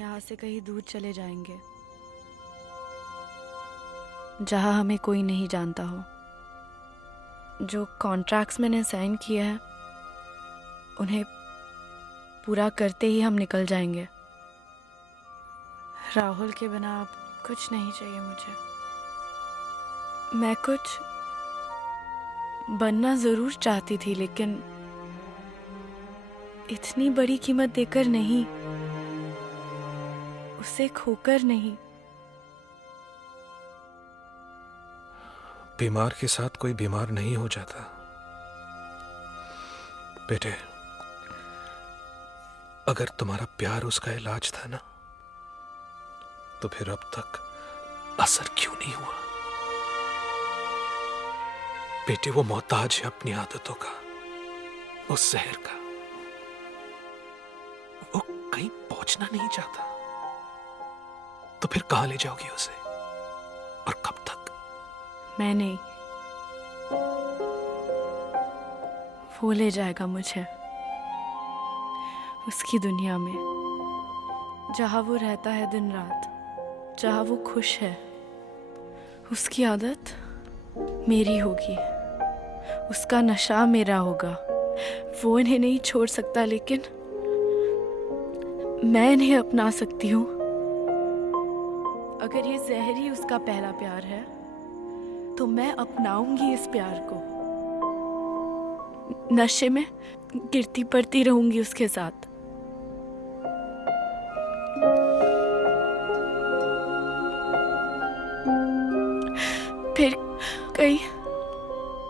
यहाँ से कहीं दूर चले जाएंगे, जहाँ हमें कोई नहीं जानता हो। जो कॉन्ट्रैक्ट्स मैंने साइन किए हैं उन्हें पूरा करते ही हम निकल जाएंगे। राहुल के बिना अब कुछ नहीं चाहिए मुझे। मैं कुछ बनना जरूर चाहती थी, लेकिन इतनी बड़ी कीमत देकर नहीं, उसे खोकर नहीं। बीमार के साथ कोई बीमार नहीं हो जाता बेटे। अगर तुम्हारा प्यार उसका इलाज था ना, तो फिर अब तक असर क्यों नहीं हुआ? बेटे, वो मोहताज है अपनी आदतों का, उस जहर का। वो कहीं पहुंचना नहीं चाहता, तो फिर कहां ले जाओगी उसे और कब तक? मैं नहीं, वो ले जाएगा मुझे उसकी दुनिया में, जहाँ वो रहता है दिन रात, जहाँ वो खुश है। उसकी आदत मेरी होगी, उसका नशा मेरा होगा। वो इन्हें नहीं छोड़ सकता, लेकिन मैं इन्हें अपना सकती हूँ। अगर ये जहर ही उसका पहला प्यार है, तो मैं अपनाऊंगी इस प्यार को। नशे में गिरती पड़ती रहूंगी उसके साथ। फिर कहीं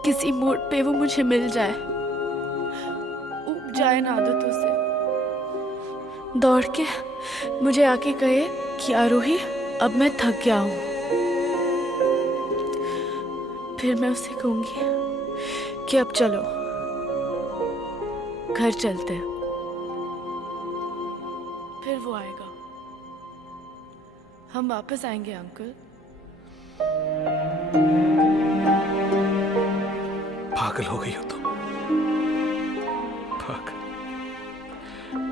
किसी मोड़ पे वो मुझे मिल जाए, उब जाए इन आदतों से, दौड़ के मुझे आके कहे कि आरोही, अब मैं थक गया हूं। फिर मैं उसे कहूंगी कि अब चलो, घर चलते हैं। फिर वो आएगा, हम वापस आएंगे अंकल। पागल हो गई हो तुम, पागल।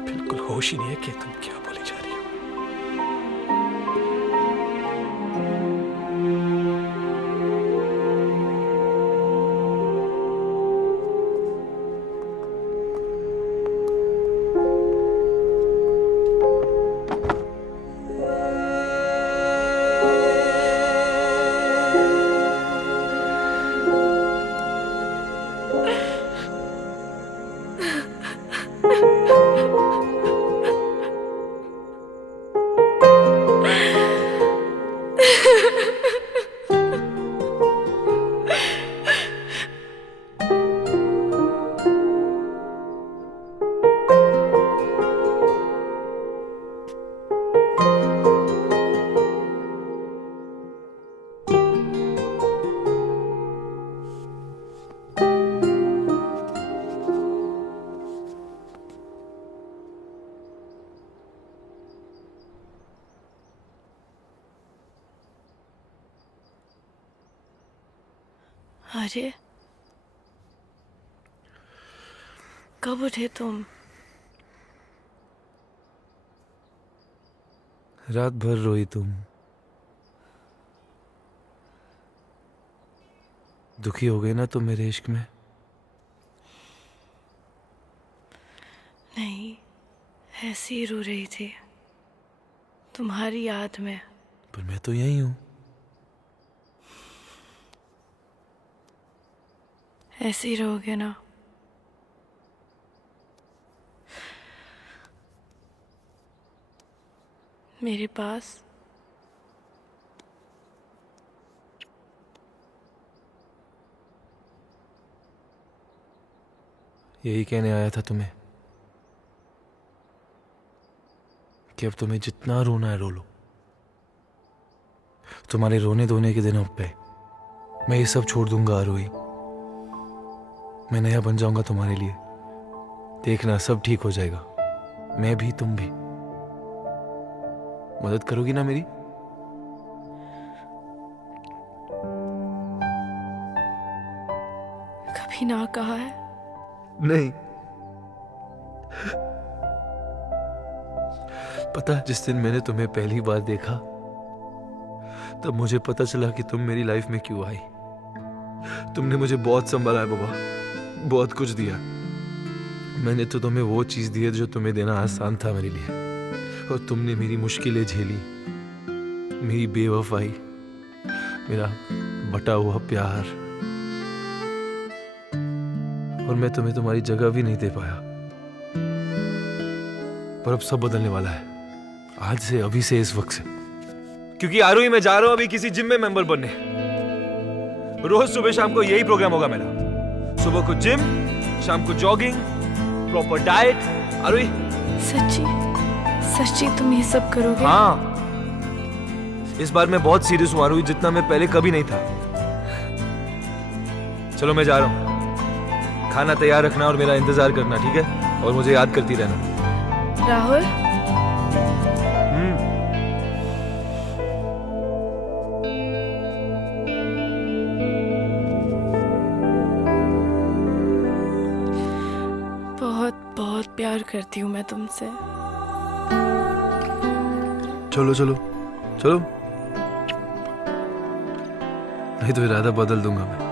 बिल्कुल होश ही नहीं है कि तुम क्या बोली जा रही हो। अरे, कब उठे तुम? रात भर रोई तुम, दुखी हो गए ना तुम मेरे इश्क में? नहीं, ऐसी ही रो रही थी, तुम्हारी याद में। पर मैं तो यही हूं। ऐसे ही रहोगे ना? मेरे पास। यही कहने आया था तुम्हें कि अब तुम्हें जितना रोना है रो लो। तुम्हारे रोने धोने के दिनों पे मैं ये सब छोड़ दूंगा आरोही। मैं नया बन जाऊंगा तुम्हारे लिए। देखना, सब ठीक हो जाएगा। मैं भी, तुम भी। मदद करोगी ना मेरी? कभी ना कहा है? नहीं, पता है, जिस दिन मैंने तुम्हें पहली बार देखा तब मुझे पता चला कि तुम मेरी लाइफ में क्यों आई। तुमने मुझे बहुत संभाला है बाबा, बहुत कुछ दिया। मैंने तो तुम्हें वो चीज दी है जो तुम्हें देना आसान था मेरे लिए, और तुमने मेरी मुश्किलें झेली, मेरी बेवफाई, मेरा बटा हुआ प्यार, और मैं तुम्हें तुम्हारी जगह भी नहीं दे पाया। पर अब सब बदलने वाला है, आज से, अभी से, इस वक्त से। क्योंकि आरोही मैं जा रहा हूं अभी किसी जिम में मेंबर बनने। रोज सुबह शाम को यही प्रोग्राम होगा मेरा। सुबह को जिम, शाम को जॉगिंग, प्रॉपर डाइट। आरोही सच्ची सच्ची तुम ये सब करोगे? हाँ, इस बार मैं बहुत सीरियस हूं आरोही, जितना मैं पहले कभी नहीं था। चलो मैं जा रहा हूं, खाना तैयार रखना और मेरा इंतजार करना, ठीक है? और मुझे याद करती रहना। राहुल, बहुत बहुत प्यार करती हूँ मैं तुमसे। चलो चलो चलो, नहीं तो इरादा बदल दूंगा मैं।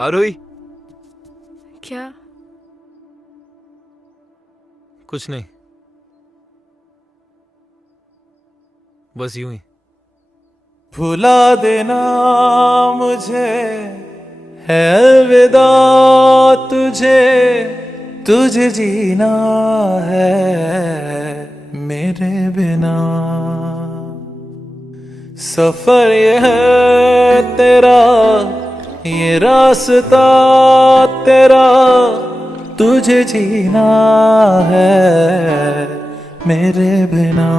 आरोही, क्या? कुछ नहीं, बस यूं ही। भुला देना मुझे है अलविदा, तुझे जीना है मेरे बिना। सफर ये है तेरा, ये रास्ता तेरा, तुझे जीना है मेरे बिना।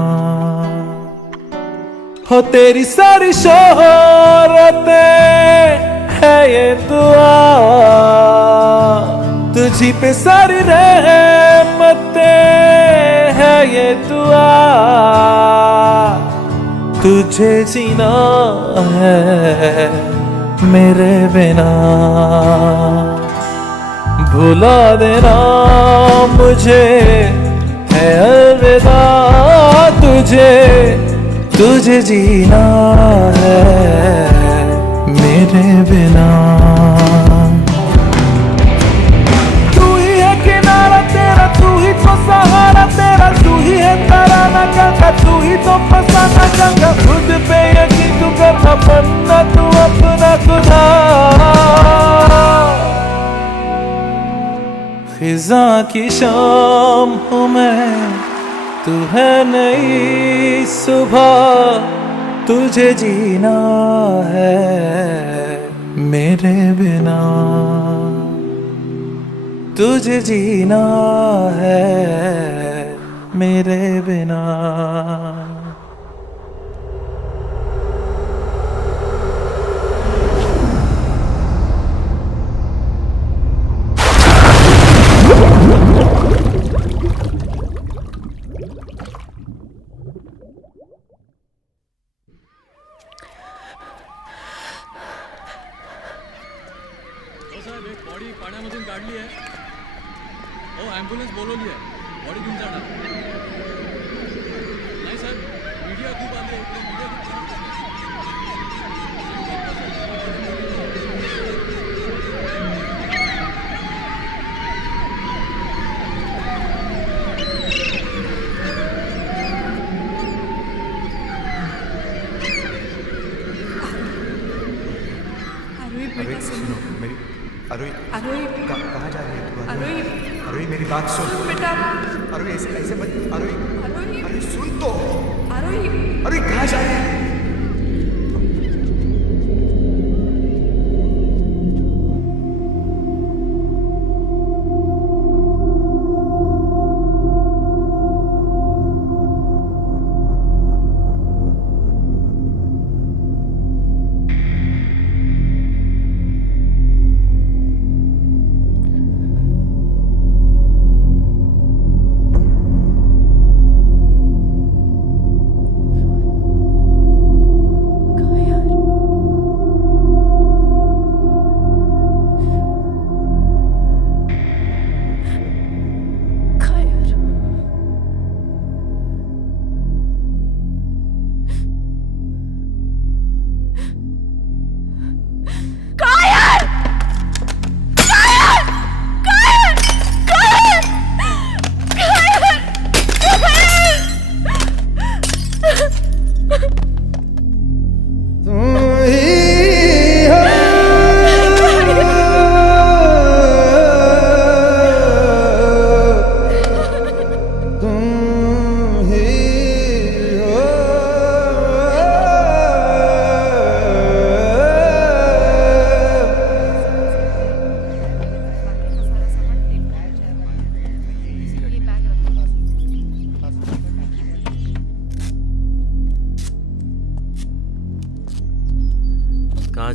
हो तेरी सारी शोहरतें है ये दुआ, तुझी पे सारी रहमतें है ये दुआ, तुझे जीना है मेरे बिना। भुला देना मुझे है अलविदा, तुझे जीना है मेरे बिना। तू ही है किनारा तेरा, तू ही तो सहारा तेरा, तू ही है तराना गंगा, तू ही तो फसाना गंगा। खुद पे यकीन तू करना, बनना तू अपना खुदा। खिजा की शाम हूँ मैं, तू है नई सुबह, तुझे जीना है मेरे बिना, तुझे जीना है मेरे बिना। बॉडी पाण्यामधून काढली आहे. हो, ॲम्ब्युलन्स बोलवली आहे. बॉडी घेऊन जाणार. नाही साहेब, मीडिया खूप आली आहे इकडे. मीडिया खूप अरोही सुनो मेरी। अरोही आरोही, कहाँ जा रही है तू? आरोही, अरोही मेरी बात सुन बेटा। अरोही ऐसे मत। अरोही आरोही, अरे सुन तो। आरोही, अरोही कहाँ जा रही है?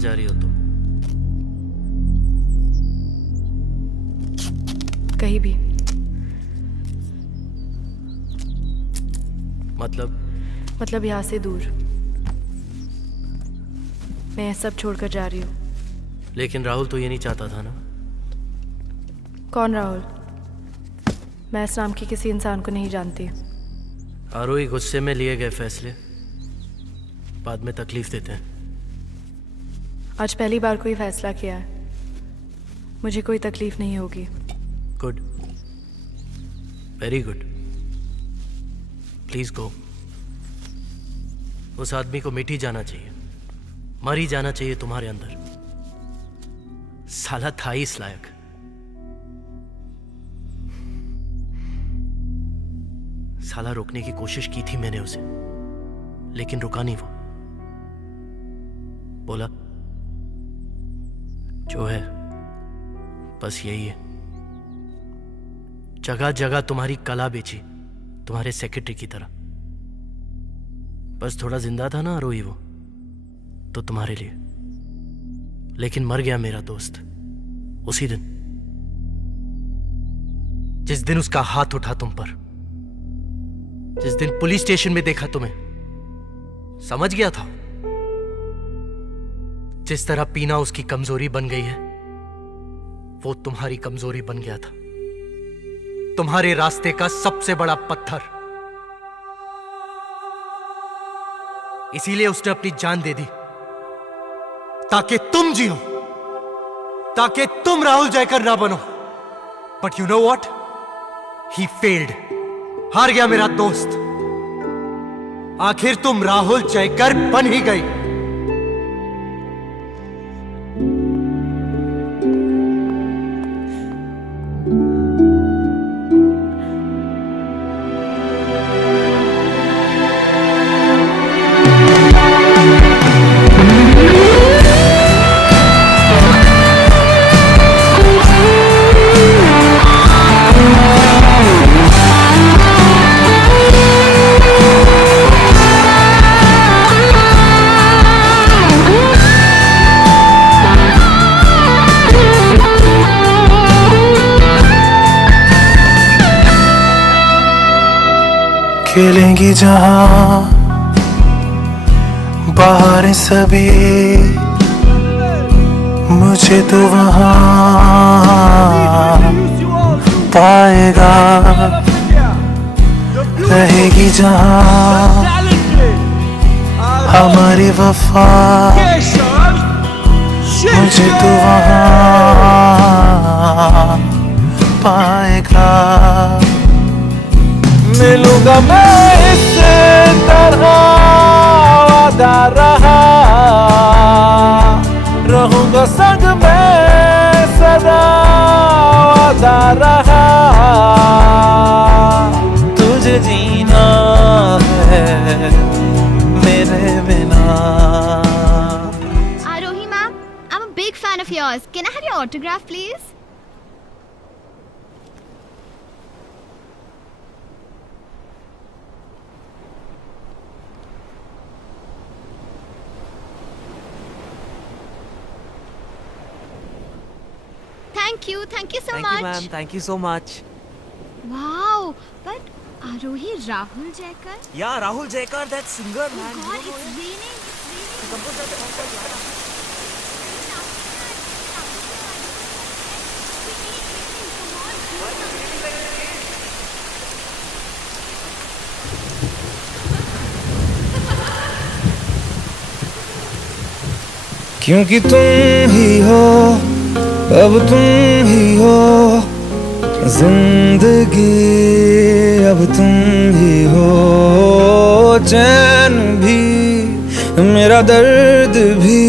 जा रही हो तुम? कहीं भी। मतलब यहाँ से दूर। मैं सब छोड़कर जा रही हूँ। लेकिन राहुल तो ये नहीं चाहता था ना। कौन राहुल? मैं इस नाम की किसी इंसान को नहीं जानती। आरोही, गुस्से में लिए गए फैसले बाद में तकलीफ देते हैं। आज पहली बार कोई फैसला किया है। मुझे कोई तकलीफ नहीं होगी। Good, very good. Please go. उस आदमी को मिट ही जाना चाहिए, मर ही जाना चाहिए तुम्हारे अंदर। साला था ही इस लायक। साला रोकने की कोशिश की थी मैंने उसे, लेकिन रुका नहीं वो। बोला जो है बस यही है। जगह जगह तुम्हारी कला बेची, तुम्हारे सेक्रेटरी की तरह। बस थोड़ा जिंदा था ना आरोही वो, तो तुम्हारे लिए। लेकिन मर गया मेरा दोस्त उसी दिन, जिस दिन उसका हाथ उठा तुम पर, जिस दिन पुलिस स्टेशन में देखा तुम्हें। समझ गया था जिस तरह पीना उसकी कमजोरी बन गई है, वो तुम्हारी कमजोरी बन गया था। तुम्हारे रास्ते का सबसे बड़ा पत्थर। इसीलिए उसने अपनी जान दे दी ताकि तुम जियो, ताकि तुम राहुल जयकर ना बनो। But you know what, he failed. हार गया मेरा दोस्त। आखिर तुम राहुल जयकर बन ही गई। खेलेंगी जहां बाहर सभी, मुझे तो वहां पाएगा। रहेगी जहां हमारी वफा, मुझे तो वहां पाएगा। मिलूंगा मैं इससे तरह वादा रहा, रहूंगा संग में सदा वादा रहा। तुझे जीना है मेरे बिना। Arohi ma'am, I'm a big fan of yours. Can I have your autograph please? Thank you so much. Thank you, ma'am. Thank you so much. Wow, but Arohi Rahul Jaikar? Yeah, Rahul Jaikar, that singer, Oh man. God, it's raining. क्योंकि तुम ही हो, अब तुम ही हो जिंदगी, अब तुम ही हो। चैन भी मेरा दर्द भी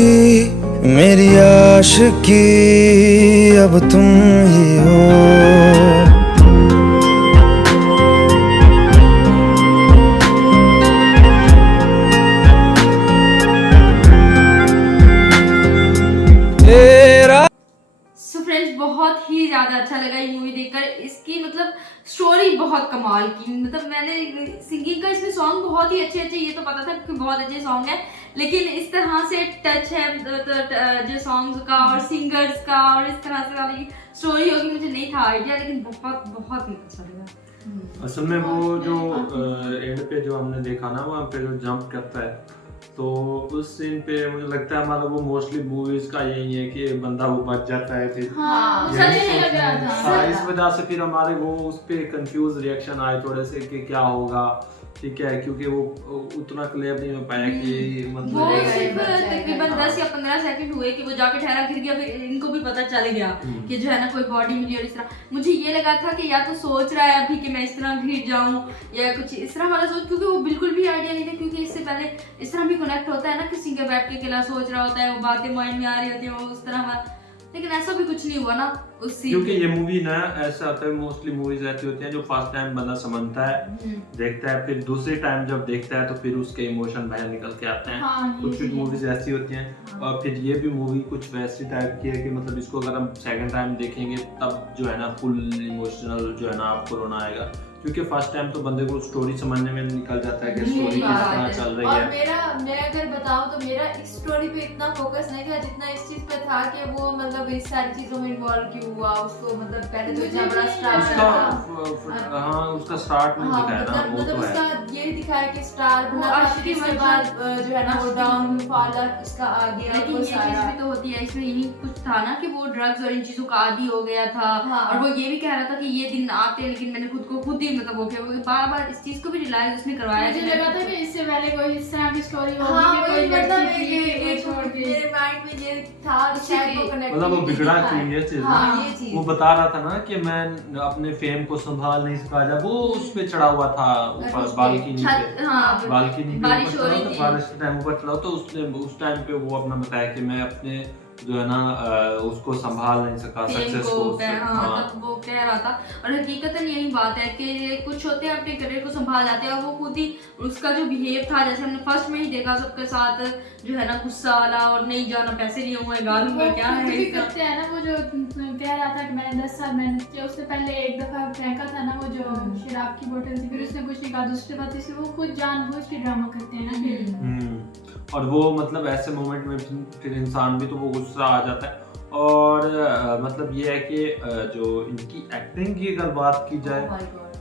मेरी आशिकी, अब तुम ही हो। सो फ्रेंड्स, बहुत ही ही ज़्यादा अच्छा लगा ये मूवी देखकर। इसकी मतलब स्टोरी बहुत कमाल की, मतलब मैंने सिंगिंग का इसमें सॉन्ग बहुत ही अच्छे अच्छे, ये तो पता था कि बहुत अच्छे सॉन्ग है, लेकिन इस तरह से टच है जो सॉन्ग्स का और सिंगर्स का और इस तरह से वाली स्टोरी होगी मुझे नहीं था आइडिया, लेकिन बहुत बहुत ही अच्छा लगा। असल में वो जो एंड पे जो हमने देखा ना वहाँ पे जो जंप करता है, तो उस सीन पे मुझे लगता है हमारा वो मोस्टली मूवीज का यही है कि बंदा वो बच जाता है फिर इस वजह से फिर हमारे वो उस पे कंफ्यूज रिएक्शन आए थोड़े से कि क्या होगा, ठीक है, क्योंकि वो उतना क्लियर नहीं हो पाया कि वो मतलब सिर्फ तकरीबन 10 या 15 सेकंड हुए कि वो जाके ठहरा गिर गया, फिर इनको भी पता चल गया कि जो है ना कोई बॉडी मिली और इस तरह। मुझे ये लगा था कि या तो सोच रहा है अभी कि मैं इस तरह गिर जाऊं या कुछ इस तरह वाला सोच, क्योंकि वो बिल्कुल भी आइडिया नहीं था, क्योंकि इससे पहले इस तरह भी कनेक्ट होता है ना, किसी के बैठ के अकेला सोच रहा होता है, वो बातें माइंड में आ रही होती है वो उस तरह, लेकिन ऐसा भी कुछ नहीं हुआ ना उस सीन। क्योंकि ये मूवी ना ऐसा होता है, मोस्टली मूवीज ऐसी होती हैं जो फर्स्ट टाइम बंदा समझता है देखता है, फिर दूसरे टाइम जब देखता है तो फिर उसके इमोशन बाहर निकल के आते हैं। कुछ मूवीज ऐसी होती हैं और फिर ये भी मूवी कुछ वैसी टाइप की है कि मतलब इसको अगर हम सेकंड टाइम देखेंगे तब जो है ना फुल इमोशनल जो है ना आपको रोना आएगा, क्योंकि फर्स्ट टाइम तो बंदे को स्टोरी समझने में निकल जाता है कि स्टोरी किस तरह चल रही है। मैं अगर बताऊं तो मेरा इस स्टोरी पे इतना फोकस नहीं था जितना इस चीज पे था कि वो मतलब इस सारी चीजों में इन्वॉल्व क्यों हुआ, उसको मतलब पहले तो इतना बड़ा स्टार हाँ उसका स्टार्ट नहीं दिखाया ना, वो तो उसका है ये दिखाया कि स्टार बना था, फिर उसके बाद जो है ना वो डाउन फॉल इसका आ गया। लेकिन ये चीज भी तो होती है, इसमें यही कुछ था ना कि वो ड्रग्स और इन चीजों का आदी हो गया था और वो ये भी कह रहा था कि ये दिन आते हैं, लेकिन मैंने खुद ही मतलब वो बार बार इस चीज को भी रियलाइज उसने करवाया। मुझे लगा था कि इससे पहले कोई इस तरह की स्टोरी होगी, मेरे माइंड में ये था शायद वो कनेक्ट मतलब वो बिगड़ा क्यों ये चीज, वो बता रहा था ना कि मैं अपने फेम को संभाल नहीं सका, जब वो उस पे चढ़ा हुआ था ऊपर बालकनी पे, बालकनी पे बारिश के टाइम ऊपर चढ़ा, तो उसने उस टाइम पे वो अपना बताया कि मैं अपने जो है ना उसको संभाल नहीं सका, सक्सेस को तब वो कह रहा था। और हकीकतन यही बात है कि कुछ होते हैं अपने करियर को संभाल जाते हैं, और वो खुद ही उसका जो बिहेव था, जैसे हमने फर्स्ट में ही देखा सबके साथ जो है ना गुस्सा वाला और नहीं जाना, पैसे लिए हुए गाल हुआ क्या है करते हैं ना, वो जो कह रहा था कि मैंने 10 साल मेहनत किया, उससे पहले एक दफा फेंका था ना वो जो शराब की बोतल थी, फिर उसने कुछ नहीं कहा, दूसरी बात इसलिए वो खुद जानबूझ के ड्रामा करते हैं ना फिर। और वो मतलब ऐसे मोमेंट में फिर इंसान भी तो वो गुस्सा आ जाता है। और मतलब ये है कि जो इनकी एक्टिंग की अगर बात की जाए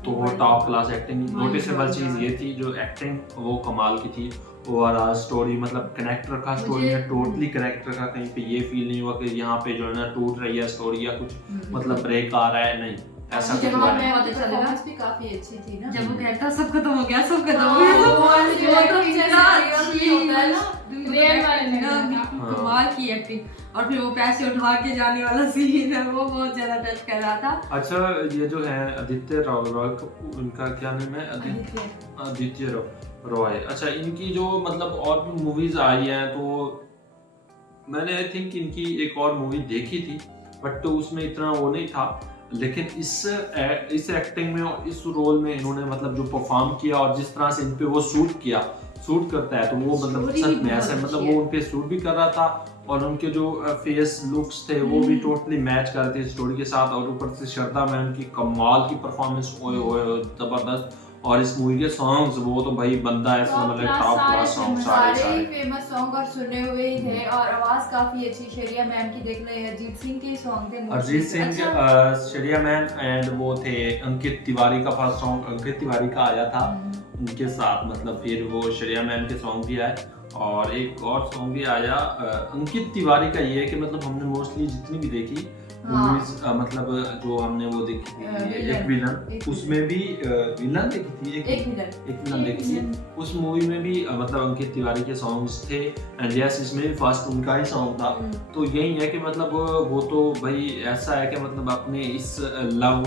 तो टॉप क्लास एक्टिंग, नोटिसेबल चीज़ ये थी जो एक्टिंग वो कमाल की थी। ओवरऑल स्टोरी मतलब कनेक्टर का स्टोरी है टोटली करेक्टर का, कहीं पे ये फील नहीं हुआ कि यहाँ पे जो है ना टूट रही है स्टोरी या कुछ मतलब ब्रेक आ रहा है, नहीं ऐसा कुछ हुआ नहीं। बहुत अच्छा लगा, भी काफी अच्छी थी ना, जब वो कहता सब खत्म हो गया, सब खत्म हो गया, कमाल की एक्टिंग। और फिर वो पैसे उठा के जाने वाला सीन है वो बहुत ज्यादा टच कर रहा था। अच्छा ये जो है आदित्य रॉय, उनका क्या नाम है? आदित्य रॉय। अच्छा इनकी जो मतलब और भी मूवीज आई हैं, तो मैंने आई थिंक इनकी एक और मूवी देखी थी बट तो उसमें इतना वो नहीं था, लेकिन इस एक्टिंग में और इस रोल में इन्होंने मतलब जो परफॉर्म किया और जिस तरह से इन पे वो शूट करता है, तो वो मतलब सच में ऐसे मतलब वो उन पे शूट भी कर रहा था और उनके जो फेस लुक्स थे वो भी टोटली मैच कर रहे थे स्टोरी के साथ। और ऊपर से श्रद्धा मैम की कमाल की परफॉर्मेंस ओए जबरदस्त। और इस मूवी के सॉन्ग्स वो तो भाई बंदा ऐसा मतलब टॉप क्लास सॉन्ग सारे फेमस सॉन्ग और सुने हुए ही थे और आवाज काफी अच्छी शरिया मैम की देख ले, अरिजीत सिंह के सॉन्ग थे, अरिजीत सिंह शरिया मैम एंड वो थे अंकित तिवारी का फर्स्ट सॉन्ग अंकित तिवारी का आया था उनके साथ, मतलब फिर वो शरिया मैम के सॉन्ग भी आए और एक और सॉन्ग भी आया अंकित तिवारी का। ये है कि मतलब हमने मोस्टली जितनी भी देखी मूवीज मतलब जो हमने वो देखी थी एक विलन, उसमें भी विलन देखी थी, एक विलन देखी थी, उस मूवी में भी मतलब अंकित तिवारी के सॉन्ग्स थे एंड यस इसमें भी फर्स्ट उनका ही सॉन्ग था। तो यही है कि मतलब वो तो भाई ऐसा है कि मतलब अपने इस लव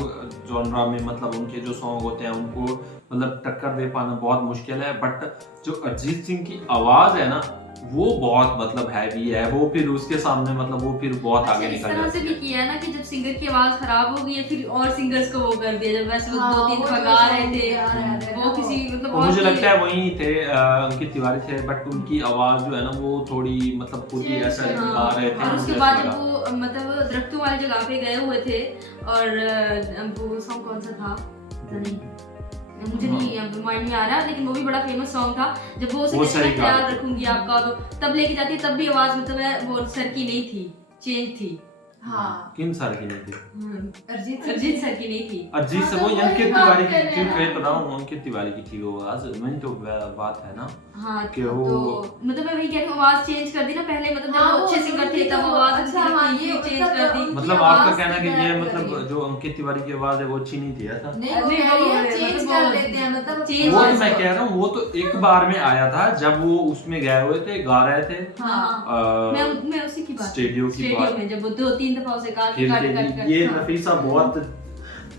जॉनरा में मतलब उनके जो सॉन्ग होते हैं उनको मतलब टक्कर दे पाना बहुत मुश्किल है, बट जो अरिजीत सिंह की आवाज है ना वो बहुत मतलब हैवी है, वो फिर उसके सामने मतलब वो फिर बहुत आगे इस निकल तरह से जाती भी है। किया है ना कि जब सिंगर की आवाज खराब हो गई है फिर और सिंगर्स को वो कर दिया, जब वैसे वो हाँ, 2-3 वो दफा जो गा रहे song थे गा रहे थे वो ना, किसी मतलब और मुझे बहुत लगता है वही थे अंकित तिवारी थे, बट उनकी आवाज जो है ना वो थोड़ी मतलब खुद ही ऐसा गा रहे थे। और उसके मुझे बाद ऐसा जब लगा। वो मतलब दरख्तों वाली जगह पे गए हुए थे और वो सॉन्ग कौन सा था पता नहीं, मुझे नहीं माइंड में आ रहा, लेकिन वो भी बड़ा फेमस सॉन्ग था। जब वो उसे वो कहते सही हैं कहा। याद रखूंगी आपका, तो तब लेके जाती है तब भी आवाज मतलब है वो सर की नहीं थी, चेंज थी। हाँ किन सर की नहीं थी? अरिजीत सर की नहीं थी। अजीत हाँ, से तो वो वही अंकित बात तिवारी कर की रहे थी, हैं मैं ना। बता रहा हूँ अंकित तिवारी की थी वो आवाज, वही तो बात है ना हाँ कि तो वो मतलब मैं वही कह रही हूँ आवाज चेंज कर दी ना पहले, मतलब जब हाँ, वो वो अच्छे सिंगर थे उनकी तब तो- आवाज अच्छा, हाँ, ये चेंज मतलब कर दी। उनकी मतलब आपका आवाज कहना है कि की ये बात मतलब करिए। जो अंकित तिवारी की आवाज है वो अच्छी नहीं थी ऐसा? नहीं वो नहीं, कह रही है वो- चेंज मतलब कर वो- लेते हैं, मतलब चेंज वो वो- तो मैं कह रहा हूँ वो तो एक बार में आया था जब वो उसमें गए हुए थे, गा रहे थे हाँ मैं उसी की बात स्टूडियो की बात में जब वो 2-3 दफा उसे काट फिर काट के काट लिए काट ये हाँ। नफीसा बहुत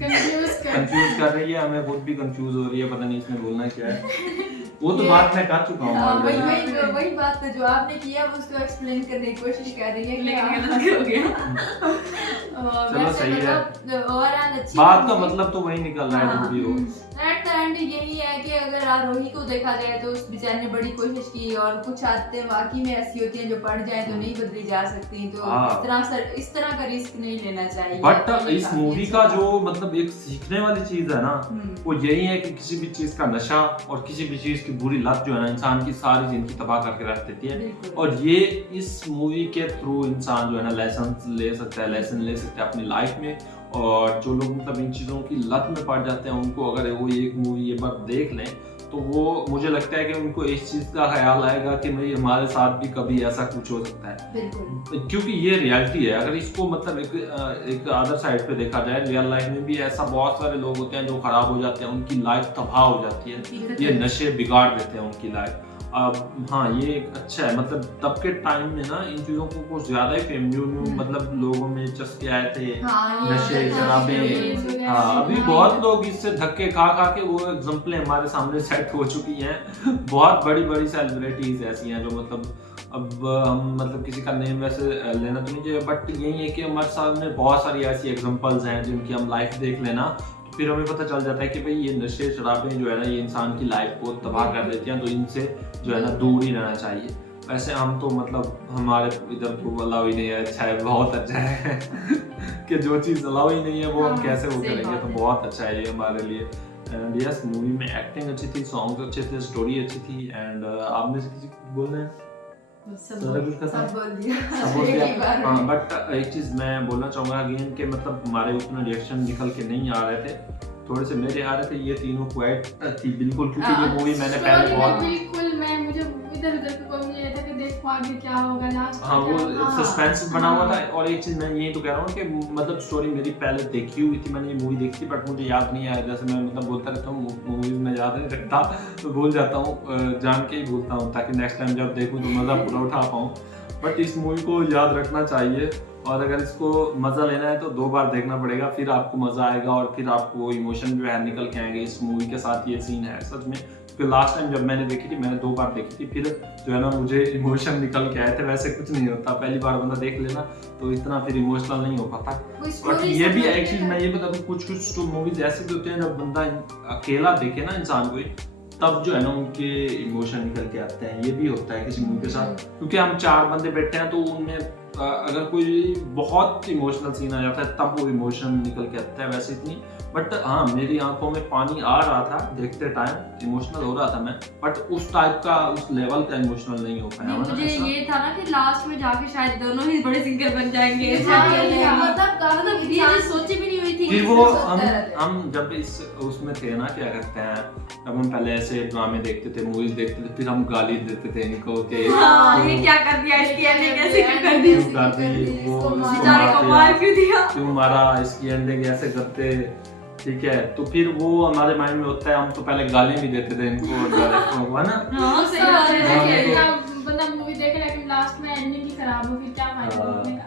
कंफ्यूज कंफ्यूज कर रही है हमें, खुद भी कंफ्यूज हो रही है, पता नहीं इसमें बोलना क्या है। वो तो बात मैं कर चुका हूँ हाँ, वही already। वही वही बात है जो आपने किया वो उसको एक्सप्लेन करने की कोशिश कर रही है कि लेकिन हाँ। गलत हो गया। चलो सही है। ओवरऑल अच्छी बात का movie। मतलब तो वही निकल रहा है जो भी हो। एट द एंड यही है कि अगर आरोही को देखा जाए तो उस बेचारे ने बड़ी कोशिश की और कुछ आदतें वाकई में ऐसी होती हैं जो पड़ जाए तो नहीं बदली जा सकती, तो हाँ। इस तरह का रिस्क नहीं लेना चाहिए। बट ये इस काफी मूवी अच्छा का था। जो मतलब एक सीखने वाली चीज है ना वो यही है कि किसी भी चीज का नशा और किसी भी चीज की बुरी लत जो है ना इंसान की सारी जिंदगी तबाह करके रख देती है। बिल्कुल। और ये इस मूवी के थ्रू इंसान जो है ना लेसन ले सकता है अपनी लाइफ में। और जो लोग मतलब इन चीज़ों की लत में पड़ जाते हैं उनको अगर वो एक मूवी ये बार देख लें तो वो मुझे लगता है कि उनको इस चीज़ का ख्याल आएगा कि भाई हमारे साथ भी कभी ऐसा कुछ हो सकता है। बिल्कुल। क्योंकि ये रियलिटी है। अगर इसको मतलब एक अदर साइड पे देखा जाए रियल लाइफ में भी ऐसा बहुत सारे लोग होते हैं जो खराब हो जाते हैं, उनकी लाइफ तबाह हो जाती है, ये नशे बिगाड़ देते हैं उनकी लाइफ। अब हाँ ये एक अच्छा है, मतलब तब के टाइम में ना इन चीज़ों को कुछ ज़्यादा ही फेम मतलब लोगों में चस्के आए थे, हाँ, नशे ये शराबें। हाँ अभी बहुत लोग इससे धक्के खा के वो एग्जाम्पलें हमारे सामने सेट हो चुकी हैं। बहुत बड़ी बड़ी सेलिब्रिटीज ऐसी हैं जो मतलब अब हम मतलब किसी का नेम वैसे लेना तो नहीं चाहिए, बट यही है कि हमारे सामने बहुत सारी ऐसी एग्जांपल्स हैं जिनकी हम लाइफ देख लेना तो फिर हमें पता चल जाता है कि भाई ये नशे शराबें जो है ना ये इंसान की लाइफ को तबाह कर देती हैं, तो इनसे जो है ना दूर ही रहना चाहिए। वैसे हम तो मतलब हमारे इधर तो अलाउ ही नहीं है, अच्छा है, बहुत अच्छा है कि जो चीज़ अलाउ ही नहीं है वो हम कैसे वो करेंगे, तो बहुत अच्छा है ये हमारे लिए। एंड यस मूवी में एक्टिंग अच्छी थी, सॉन्ग्स अच्छे थे, स्टोरी अच्छी थी। एंड आप में से किसी को बोलना है? सब बोल दिया। हाँ बट एक चीज मैं बोलना चाहूंगा अगेन कि मतलब हमारे उतना रिएक्शन निकल के नहीं आ रहे थे, थोड़े से मेरे आ रहे थे। ये तीनों क्वाइट थी बिल्कुल, क्योंकि ये मूवी मैंने पहले बहुत बिल्कुल मैं मुझे इधर उधर पे कोई नहीं था कि देखो आगे क्या होगा लास्ट हाँ वो सस्पेंस बना हुआ था। और एक चीज मैं यही तो कह रहा हूँ कि मतलब स्टोरी मेरी पहले देखी हुई थी, मैंने ये मूवी देखी थी बट मुझे याद नहीं आया। जैसे मैं मतलब बोलता रहता हूँ मूवीज में याद नहीं रखता तो भूल जाता हूँ, जान के ही भूलता हूँ ताकि नेक्स्ट टाइम जब देखूँ तो मज़ा पूरा उठा पाऊँ। बट इस मूवी को याद रखना चाहिए और अगर इसको मज़ा लेना है तो 2 बार देखना पड़ेगा, फिर आपको मज़ा आएगा और फिर आपको इमोशन जो है निकल के आएंगे। इस मूवी के साथ ये सीन है सच में, क्योंकि लास्ट टाइम जब मैंने देखी थी मैंने 2 बार देखी थी, फिर जो है ना मुझे इमोशन निकल के आए थे। वैसे कुछ नहीं होता, पहली बार बंदा देख लेना तो इतना फिर इमोशनल नहीं हो पाता। बट ये भी एक चीज़ मैं ये बता दूँ, कुछ तो मूवीज ऐसे भी होते हैं जब बंदा अकेला देखे ना इंसान को तब जो है ना उनके इमोशन निकल के आते हैं। ये भी होता है किसी मूवी के साथ, क्योंकि हम 4 बंदे बैठे हैं तो उनमें अगर कोई बहुत इमोशनल सीन आ जाता है तब वो इमोशन निकल के आता है, वैसे इतनी। बट हाँ मेरी आंखों में पानी आ रहा था देखते टाइम, इमोशनल हो रहा था मैं, बट उस टाइप का उस लेवल का इमोशनल नहीं हो पाया। मुझे ये था ना कि लास्ट में जाके शायद दोनों ही बड़े सिंगर बन जाएंगे, मतलब ये चीज सोची भी नहीं हुई थी। फिर वो हम जब इस उसमें थे ना क्या कहते हैं, जब हम पहले ऐसे ड्रामे देखते थे, मूवीज देखते थे, फिर हम गाली देते थे इनको कि ये क्या कर दिया, इसकी एंडिंग कैसे कर दी, वो बेचारे को मार क्यों दिया, क्यों मारा, इसकी एंडिंग ऐसे करते, ठीक है। तो फिर वो हमारे माइंड में होता है, हम तो पहले गाली भी देते थे इनको डायरेक्टर को, है ना। हां सही बात है, बंदा मूवी देखे लेकिन लास्ट में एंडिंग ही खराब हो, फिर क्या फायदा देखने का।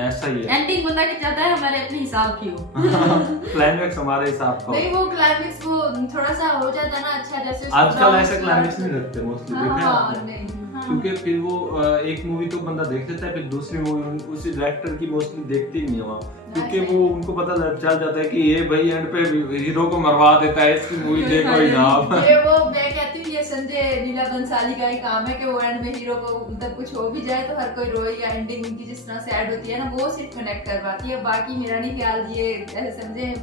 ऐसा ही है, एंडिंग बंदा के चाहता है हमारे अपने हिसाब की हो, क्लाइमैक्स हमारे हिसाब का। नहीं वो क्लाइमैक्स वो थोड़ा सा हो जाता ना अच्छा, जैसे आजकल ऐसा क्लाइमैक्स नहीं रखते मोस्टली, देखे आपने? नहीं क्योंकि फिर वो एक मूवी तो बंदा देख लेता है, फिर दूसरी मूवी उसी डायरेक्टर की मोस्टली देखते ही नहीं है वहाँ, क्योंकि वो उनको पता चल जाता है कि ये भाई एंड पे हीरो को मरवा देता है, इसकी मूवी देखो ही ना आप। ये वो मैं कहती हूँ ये संजय लीला बंसाली का ही काम है कि वो एंड में हीरो को मतलब कुछ हो भी जाए तो हर कोई रोएगा, एंडिंग उनकी जिस तरह सैड होती है ना वो सिर्फ कनेक्ट कर पाती है, बाकी मेरा नहीं ख्याल ये ऐसे समझे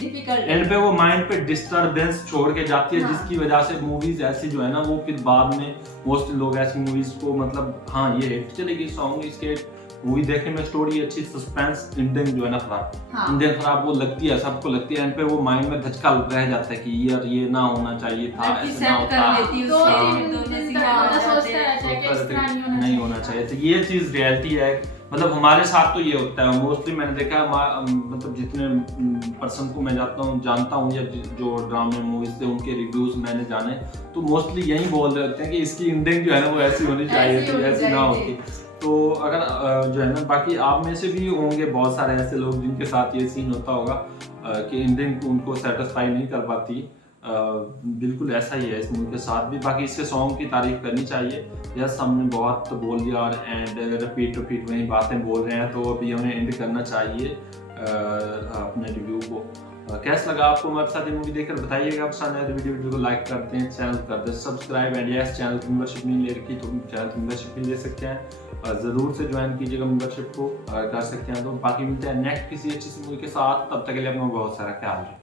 डिफिकल्ट। एंड पे वो माइंड पे डिस्टरबेंस छोड़ के जाती है, हाँ। जिसकी वजह से मूवीज ऐसी जो है ना वो फिर बाद में मोस्टली लोग ऐसी मूवीज को मतलब हाँ ये हिट चलेगी सॉन्ग इसके मूवी देखने में स्टोरी अच्छी, सस्पेंस, एंडिंग जो है ना खराब, एंडिंग खराब वो लगती है, सबको लगती है, एंड पे वो माइंड में धचका रह जाता है कि यार ये ना होना चाहिए था, ऐसा ना होता, नहीं होना चाहिए। तो ये चीज रियलिटी है, मतलब हमारे साथ तो ये होता है मोस्टली। मैंने देखा मतलब जितने पर्सन को मैं जानता हूँ या जो ड्रामे मूवीज थे उनके रिव्यूज मैंने जाने, तो मोस्टली यही बोल रहे होते हैं कि इसकी एंडिंग जो है ना वो ऐसी होनी चाहिए थी, ऐसी ना होती। तो अगर जो है ना बाकी आप में से भी होंगे बहुत सारे ऐसे लोग जिनके साथ ये सीन होता होगा कि एंडिंग उनको सेटिस्फाई नहीं कर पाती, बिल्कुल ऐसा ही है इस मूवी के साथ भी। बाकी इसके सॉन्ग की तारीफ करनी चाहिए, यस हमने बहुत बोल दिया और एंड रिपीट वही बातें बोल रहे हैं, तो अभी हमें एंड करना चाहिए अपने रिव्यू को। कैसा लगा आपको हमारे साथ ये मूवी देखकर बताइएगा, पसंद आए तो वीडियो को लाइक कर दें, चैनल कर दें सब्सक्राइब, एंड यस चैनल की मेंबरशिप नहीं ले रखी तो चैनल की मेंबरशिप भी ले सकते हैं, ज़रूर से ज्वाइन कीजिएगा मेंबरशिप को कर सकते हैं। तो बाकी मिलते हैं नेक्स्ट किसी अच्छी सी मूवी के साथ, तब तक के लिए अपना बहुत सारा ख्याल रखें।